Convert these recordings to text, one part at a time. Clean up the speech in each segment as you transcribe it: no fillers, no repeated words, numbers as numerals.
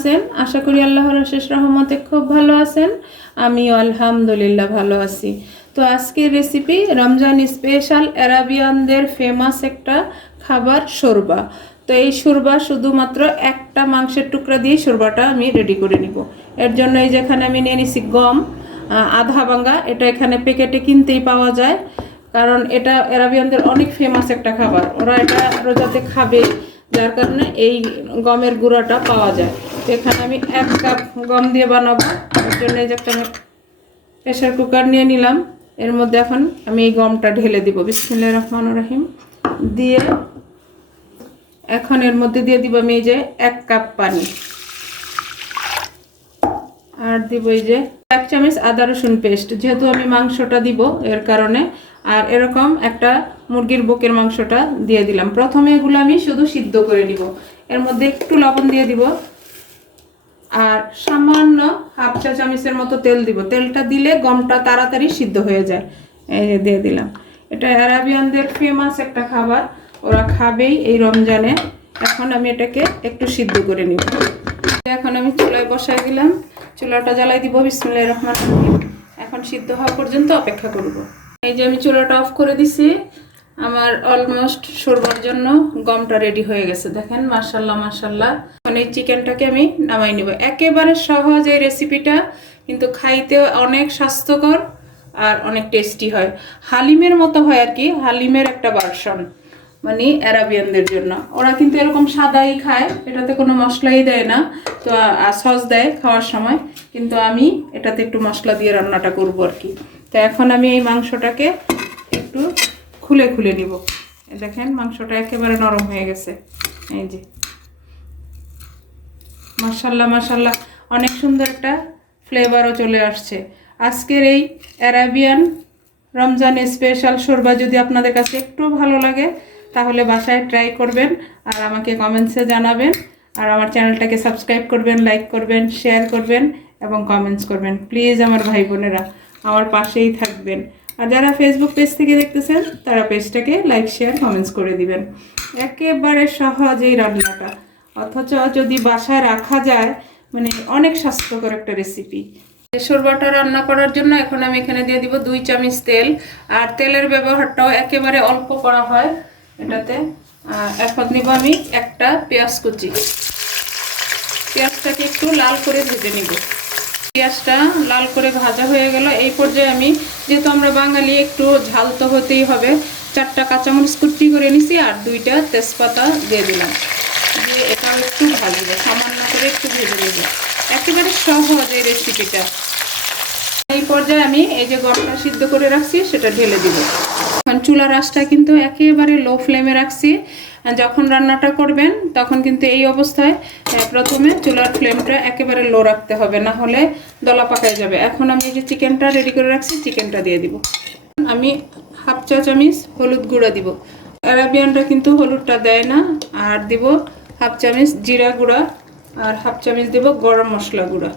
আছেন? আশা করি আল্লাহর অশেষ রহমতে খুব ভালো আছেন। আমিও আলহামদুলিল্লাহ ভালো আছি। তো আজকের রেসিপি রমজান স্পেশাল আরাবিয়ানদের ফেমাস একটা খাবার শোরবা। তো এই শোরবা শুধুমাত্র একটা মাংসের টুকরা দিয়ে শোরবাটা আমি রেডি করে নিব। এর জন্য এই যেখানে আমি নিয়ে নিছি গম আধা ভাঙ্গা, এটা এখানে প্যাকেটে কিনতেই পাওয়া যায়, কারণ এটা আরাবিয়ানদের অনেক ফেমাস একটা খাবার, ওরা এটা রোজাতে খাবে, যার কারণে এই গমের গুঁড়াটা পাওয়া যায়। তো এখানে আমি 1 কাপ গম দিয়ে বানাবো, এর জন্য এই যে একটা প্রেশার কুকার নিয়ে নিলাম। এর মধ্যে এখন আমি এই গমটা ঢেলে দিব। বিসমিল্লাহির রহমানির রহিম দিয়ে এখন এর মধ্যে দিয়ে দিব আমি এই যে 1 কাপ পানি, আর দিব এই যে 1 চামচ আদা রসুন পেস্ট, যেহেতু আমি মাংসটা দিব এর কারণে। আর এরকম একটা মুরগির বুকের মাংসটা দিয়ে দিলাম। প্রথমে এগুলো আমি শুধু সিদ্ধ করে নিব। এর মধ্যে একটু লবণ দিয়ে দিব আর সামান্য 1/2 চা চামচের মতো তেল দিব। তেলটা দিলে গমটা তাড়াতাড়ি সিদ্ধ হয়ে যায়। এই যে দিয়ে দিলাম। এটা আরাবিয়ানদের ফেমাস একটা খাবার, ওরা খাবেই এই রমজানে। এখন আমি এটাকে একটু সিদ্ধ করে নিব। এখন আমি চুলায় বসাই দিলাম, চুলাটা জ্বালাই দিব। বিসমিল্লাহির রহমানির রহিম। এখন সিদ্ধ হওয়া পর্যন্ত অপেক্ষা করব। এই যে আমি চুলাটা অফ করে দিছি। আমার অলমোস্ট শোরবার জন্য গমটা রেডি হয়ে গেছে, দেখেন মাশাআল্লাহ মাশাআল্লাহ। এখন এই চিকেনটাকে আমি নামাই নিব। একেবারে সহজ এই রেসিপিটা, কিন্তু খাইতে অনেক স্বাস্থ্যকর আর অনেক টেস্টি হয়। হালিমের মতো হয় আর কি, হালিমের একটা ভার্সন, মানে আরাবিয়ানদের জন্য। ওরা কিন্তু এরকম সাদাই খায়, এটাতে কোনো মশলাই দেয় না, তো সস দেয় খাওয়ার সময়, কিন্তু আমি এটাতে একটু মশলা দিয়ে রান্নাটা করব আর কি। তো এখন আমি এই মাংসটাকে একটু খুলে খুলে নিব। দেখেন মাংসটা একেবারে নরম হয়ে গেছে। এই যে মাশাআল্লাহ মাশাআল্লাহ, অনেক সুন্দর একটা ফ্লেভারও চলে আসছে। আজকের এই আরাবিয়ান রমজান স্পেশাল শোরবা যদি আপনাদের কাছে একটু ভালো লাগে তাহলে বাসায় ট্রাই করবেন আর আমাকে কমেন্টসে জানাবেন। আর আমার চ্যানেলটাকে সাবস্ক্রাইব করবেন, লাইক করবেন, শেয়ার করবেন এবং কমেন্টস করবেন। প্লিজ আমার ভাই বোনেরা আমার পাশেই থাকবেন। আর যারা ফেসবুক পেজ থেকে দেখতেছেন তারা পেজটাকে লাইক শেয়ার কমেন্টস করে দিবেন। একেবারে সহজ এই রান্নাটা, অথচ যদি বাসায় রাখা যায় মানে অনেক স্বাস্থ্যকর একটা রেসিপি। শোরবাটা রান্না করার জন্য এখন আমি এখানে দিয়ে দিব 2 চামচ তেল। আর তেলের ব্যবহারটাও একেবারে অল্প করা হয় এটাতে। এখন নিব আমি একটা পেঁয়াজ কুচি। পেঁয়াজটাকে একটু লাল করে ভেজে নিব। পেঁয়াজটা লাল করে ভাজা হয়ে গেল। এই পর্যায়ে আমি, যেহেতু আমরা বাঙালি একটু ঝাল তো হতেই হবে, 4টা কাঁচামরিচ কুচি করে নিছি আর 2টা তেজপাতা দিয়ে দিলাম। দিয়ে এটাও একটু ভাজবো, সামান্য করে একটু ভেজে নেব। একেবারে সহজ এই রেসিপিটা। এই পর্যায়ে আমি এই যে গমটা সিদ্ধ করে রাখছি সেটা ঢেলে দিব। এখন চুলার আঁচটা কিন্তু একেবারে লো ফ্লেমে রাখছি। যখন রান্নাটা করবেন তখন কিন্তু এই অবস্থায় প্রথমে চুলার ফ্লেমটা একেবারে লো রাখতে হবে, না হলে দলা পাকায় যাবে। এখন আমি এই যে চিকেনটা রেডি করে রাখছি, চিকেনটা দিয়ে দিব। আমি 1/2 চা চামচ হলুদ গুঁড়া দিব। আরাবিয়ানরা কিন্তু হলুদটা দেয় না। আর দিব 1/2 চামচ জিরা গুঁড়া আর 1/2 চামচ দেব গরম মশলা গুঁড়া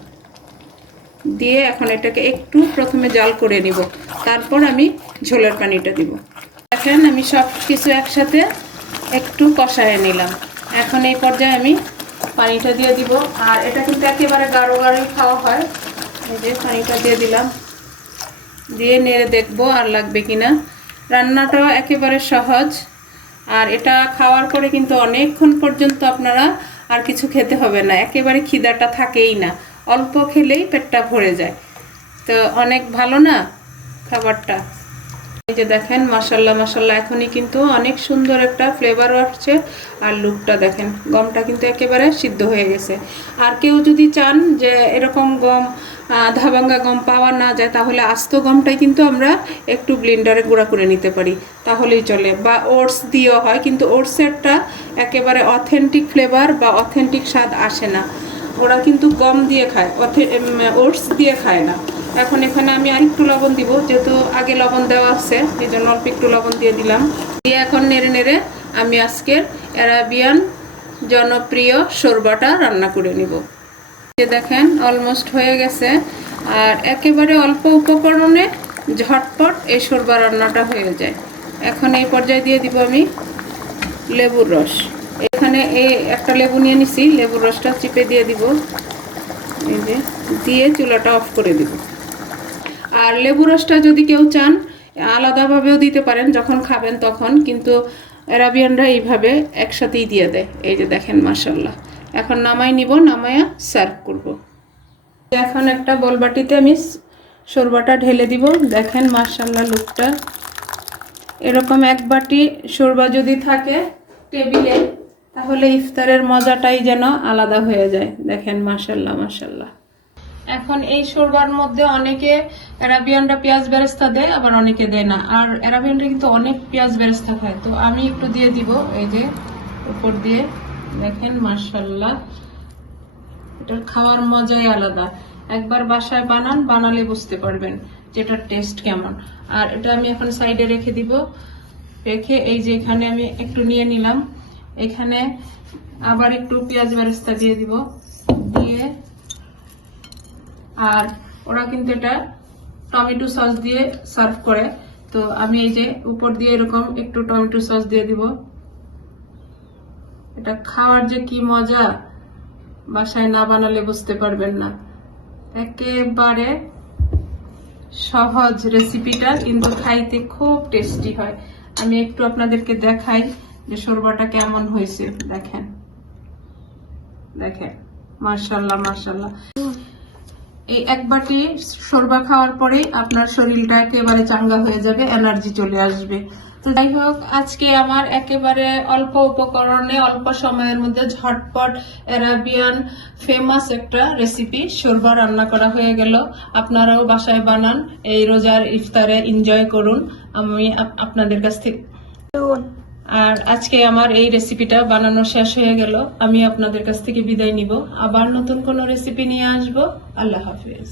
দিয়ে এখন এটাকে একটু প্রথমে জাল করে নিব, তারপর আমি ঝোলের পানিটা দিব। দেখেন আমি সব কিছু একসাথে একটু কষায় নিলাম। এখন এই পর্যায়ে আমি পানিটা দিয়ে দিব। আর এটা কিন্তু একেবারে গাঢ় গাঢ়ই খাওয়া হয়। এই যে পানিটা দিয়ে দিলাম, দিয়ে নেড়ে দেখবো আর লাগবে কিনা। রান্নাটাও একেবারে সহজ, আর এটা খাওয়ার পরে কিন্তু অনেকক্ষণ পর্যন্ত আপনারা আর কিছু খেতে হবে না, একেবারে খিদাটা থাকেই না, অল্প খেলেই পেটটা ভরে যায়। তো অনেক ভালো না খাবারটা। এই যে দেখেন মাশাআল্লাহ মাশাআল্লাহ, এখনই কিন্তু অনেক সুন্দর একটা ফ্লেভারও আসছে। আর লুকটা দেখেন, গমটা কিন্তু একেবারে সিদ্ধ হয়ে গেছে। আর কেউ যদি চান যে এরকম গম আধা ভাঙ্গা গম পাওয়া না যায়, তাহলে আস্ত গমটাই কিন্তু আমরা একটু ব্লেন্ডারে গুঁড়া করে নিতে পারি, তাহলেই চলে। বা ওটস দিয়েও হয়, কিন্তু ওটসেরটা একেবারে অথেন্টিক ফ্লেভার বা অথেন্টিক স্বাদ আসে না। ওরা কিন্তু গম দিয়ে খায়, ওটস দিয়ে খায় না। এখন এখানে আমি আরেকটু লবণ দিব, যেহেতু আগে লবণ দেওয়া আছে এই জন্য অল্প একটু লবণ দিয়ে দিলাম। দিয়ে এখন নেড়ে নেড়ে আমি আজকের আরাবিয়ান জনপ্রিয় শোরবাটা রান্না করে নিব। যে দেখেন অলমোস্ট হয়ে গেছে। আর একেবারে অল্প উপকরণে ঝটপট এই শোরবা রান্নাটা হয়ে যায়। এখন এই পর্যায়ে দিয়ে দিব আমি লেবুর রস। এখানে এখানে এই একটা লেবু নিয়ে নিছি, লেবুর রসটা চিপে দিয়ে দিব, এই যে দিয়ে চুলাটা অফ করে দিব। আর লেবু রসটা যদি কেউ চান আলাদাভাবেও দিতে পারেন যখন খাবেন তখন, কিন্তু অ্যারাবিয়ানরা এইভাবে একসাথেই দিয়ে দেয়। এই যে দেখেন মাশাআল্লাহ। এখন নামাই নিব, নামায়া সার্ভ করব। এখন একটা বলবাটিতে আমি শোরবাটা ঢেলে দিব। দেখেন মাশাআল্লাহ লুকটা। এরকম এক বাটি শোরবা যদি থাকে টেবিলে তাহলে ইফতারের মজাটাই যেন আলাদা হয়ে যায়। দেখেন মাশাআল্লাহ মাশাআল্লাহ। এখন এই শোরবার মধ্যে অনেকে অ্যারাবিয়ানরা পেঁয়াজ বেরেস্তা দেয়, আবার অনেকে দেয় না। আর অ্যারাবিয়ানরা কিন্তু অনেক পেঁয়াজ বেরেস্তা খায়, তো আমি একটু দিয়ে দিব এই যে উপর দিয়ে। দেখেন মাশাআল্লাহ, এটার খাওয়ার মজাই আলাদা। একবার বাসায় বানান, বানালে বুঝতে পারবেন যেটার টেস্ট কেমন। আর এটা আমি এখন সাইডে রেখে দিব। রেখে এই যে এখানে আমি একটু নিয়ে নিলাম, এখানে আবার একটু পেঁয়াজ বেরেস্তা দিয়ে দিব। দিয়ে আর ওরা কিন্তু এটা টমেটো সস দিয়ে সার্ভ করে, তো আমি এই যে উপর দিয়ে এরকম একটু টমেটো সস দিয়ে দিব। এটা খাওয়ার যে কি মজা, বাসায় না বানালে বুঝতে পারবেন না। একেবারে সহজ রেসিপিটা, কিন্তু খাইতে খুব টেস্টি হয়। আমি একটু আপনাদেরকে দেখাই যে শোরবাটা কেমন হয়েছে। দেখেন দেখেন মাশাআল্লাহ মাশাআল্লাহ। এই এক বাটি শোরবা খাওয়ার পরেই আপনার শরীরটা একেবারে চাঙ্গা হয়ে যাবে, এনার্জি চলে আসবে। তো যাই হোক, আজকে আমার একেবারে অল্প উপকরণে অল্প সময়ের মধ্যে ঝটপট অ্যারাবিয়ান ফেমাস একটা রেসিপি শোরবা রান্না করা হয়ে গেল। আপনারাও বাসায় বানান, এই রোজার ইফতারে এনজয় করুন। আমি আপনাদের কাছ থেকে আর আজকে আমার এই রেসিপিটা বানানো শেষ হয়ে গেল। আমি আপনাদের কাছ থেকে বিদায় নিব, আবার নতুন কোনো রেসিপি নিয়ে আসবো। আল্লাহ হাফেজ।